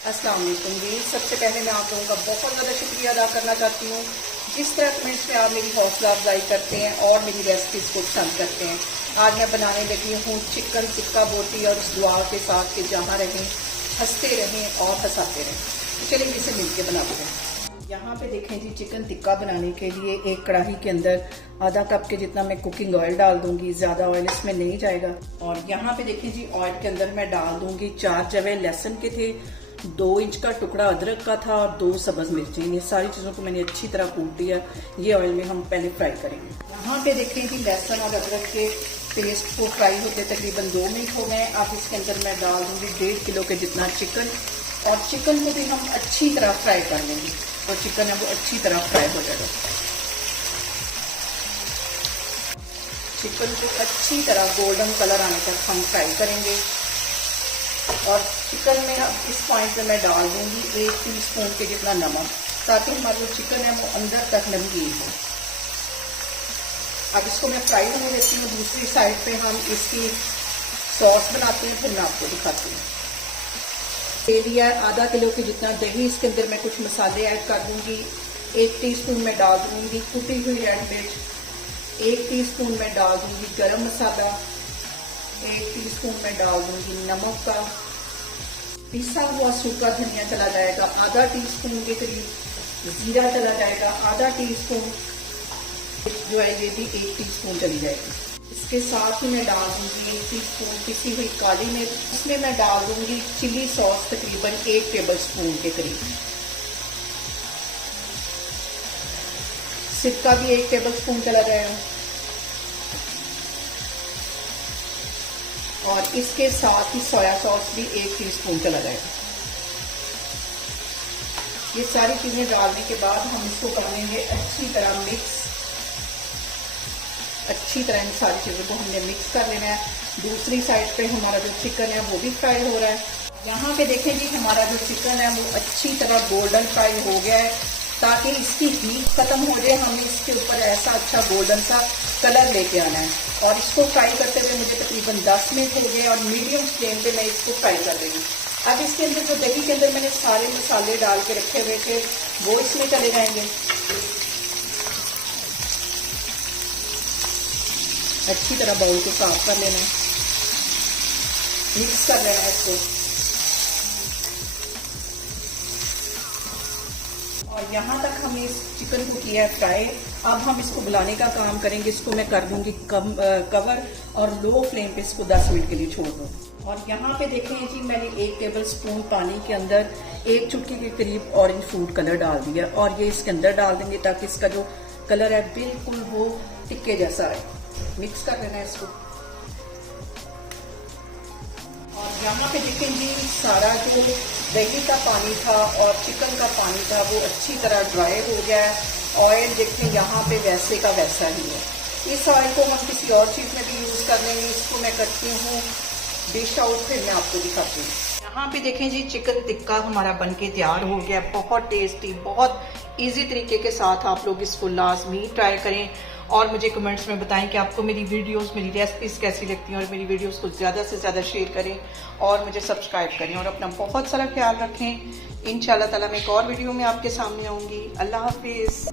अस्सलाम वालेकुम जी। सबसे पहले मैं आप लोगों का बहुत ज़्यादा शुक्रिया अदा करना चाहती हूँ जिस तरह कमेंट्स में आप मेरी हौसला अफजाई करते हैं और मेरी रेसिपीज़ को पसंद करते हैं। आज मैं बनाने लगी हूँ चिकन टिक्का बोटी और इस दुआ के साथ कि जहाँ रहें हंसते रहें और हंसाते रहें। तो चलिए इसे मिलके बनाते हैं। यहाँ पे देखें जी, चिकन टिक्का बनाने के लिए एक कढ़ाई के अंदर आधा कप के जितना मैं कुकिंग ऑयल डाल दूंगी। ज़्यादा ऑयल इसमें नहीं जाएगा। और यहाँ पे देखें जी, ऑयल के अंदर मैं डाल दूंगी 4 जवे लहसुन के थे, 2 इंच का टुकड़ा अदरक का था और 2 सब्ज मिर्चें। ये सारी चीज़ों को मैंने अच्छी तरह कूट दिया। ये ऑयल में हम पहले फ्राई करेंगे। यहाँ पे देखें जी, लहसुन और अदरक के पेस्ट को फ्राई होते तकरीबन 2 मिनट हो गए। अब इसके अंदर मैं डाल दूंगी 1.5 किलो के जितना चिकन, और चिकन को भी हम अच्छी तरह फ्राई कर लेंगे। तो चिकन है वो अच्छी तरह फ्राई हो जाएगा। चिकन को अच्छी तरह गोल्डन कलर आने तक हम फ्राई करेंगे। और चिकन में अब इस पॉइंट पे मैं डाल दूंगी 1 टीस्पून के जितना नमक, ताकि हमारा जो चिकन है वो अंदर तक नमकीन हो। अब इसको मैं फ्राई होने देती हूँ। दूसरी साइड पे हम इसकी सॉस बनाते हैं, फिर मैं आपको दिखाती हूँ। ले लिया है आधा किलो के जितना दही। इसके अंदर मैं कुछ मसाले ऐड कर दूंगी। 1 टीस्पून में डाल दूंगी कुटी हुई रेड मिर्च, 1 टीस्पून में डाल दूंगी गरम मसाला, 1 टीस्पून में डाल दूंगी नमक का, पिसा हुआ सूखा धनिया चला जाएगा, आधा टीस्पून के करीब जीरा चला जाएगा, आधा टीस्पून जो है ये भी 1 टीस्पून चली जाएगी। इसके साथ ही मैं डाल दूंगी 1 टीस्पून पिसी हुई काली मिर्च। इसमें मैं डाल दूंगी चिली सॉस तकरीबन 1 टेबलस्पून के करीब। सिरका भी 1 टेबलस्पून चला जाएगा। और इसके साथ ही सोया सॉस भी 1 टीस्पून चला जाएगा। ये सारी चीजें डालने के बाद हम इसको करेंगे अच्छी तरह मिक्स। अच्छी तरह इन सारी चीज़ों को हमने मिक्स कर लेना है। दूसरी साइड पे हमारा जो चिकन है वो भी फ्राई हो रहा है। यहाँ पे देखें जी, हमारा जो चिकन है वो अच्छी तरह गोल्डन फ्राई हो गया है। ताकि इसकी हीट खत्म हो जाए, हमें इसके ऊपर ऐसा अच्छा गोल्डन सा कलर लेके आना है। और इसको फ्राई करते हुए मुझे तकरीबन 10 मिनट हो गए और मीडियम फ्लेम पे मैं इसको फ्राई कर रही हूँ। अब इसके अंदर जो दही के अंदर मैंने सारे मसाले डाल के रखे हुए थे वो इसमें चले जाएंगे। अच्छी तरह बाउल को साफ कर लेना है, मिक्स कर लेना है इसको। और यहाँ तक हमने इस चिकन को किया है फ्राई। अब हम इसको बुलाने का काम करेंगे। इसको मैं कर दूंगी कवर और लो फ्लेम पे इसको 10 मिनट के लिए छोड़ दूँ। और यहाँ पे देखें जी, मैंने 1 टेबलस्पून पानी के अंदर 1 चुटकी के करीब ऑरेंज फूड कलर डाल दिया और ये इसके अंदर डाल देंगे ताकि इसका जो कलर है बिल्कुल वो टिक्के जैसा है। मिक्स कर लेना है इसको। और यहाँ पे देखें जी, सारा जो दही का पानी था और चिकन का पानी था वो अच्छी तरह ड्राई हो गया है। ऑयल देखें यहाँ पे वैसे का वैसा ही है। इस ऑयल को हम किसी और चीज़ में भी यूज़ कर लेंगे। इसको मैं करती हूँ डिश आउट, फिर मैं आपको दिखाती हूँ। यहाँ पे देखें जी, चिकन टिक्का हमारा बनके तैयार हो गया। बहुत टेस्टी, बहुत इजी तरीके के साथ आप लोग इसको लाजमी ट्राई करें और मुझे कमेंट्स में बताएं कि आपको मेरी वीडियोस, मेरी रेसिपीज कैसी लगती हैं। और मेरी वीडियोस को ज़्यादा से ज़्यादा शेयर करें और मुझे सब्सक्राइब करें और अपना बहुत सारा ख्याल रखें। इंशाल्लाह ताला मैं एक और वीडियो में आपके सामने आऊँगी। अल्लाह हाफिज़।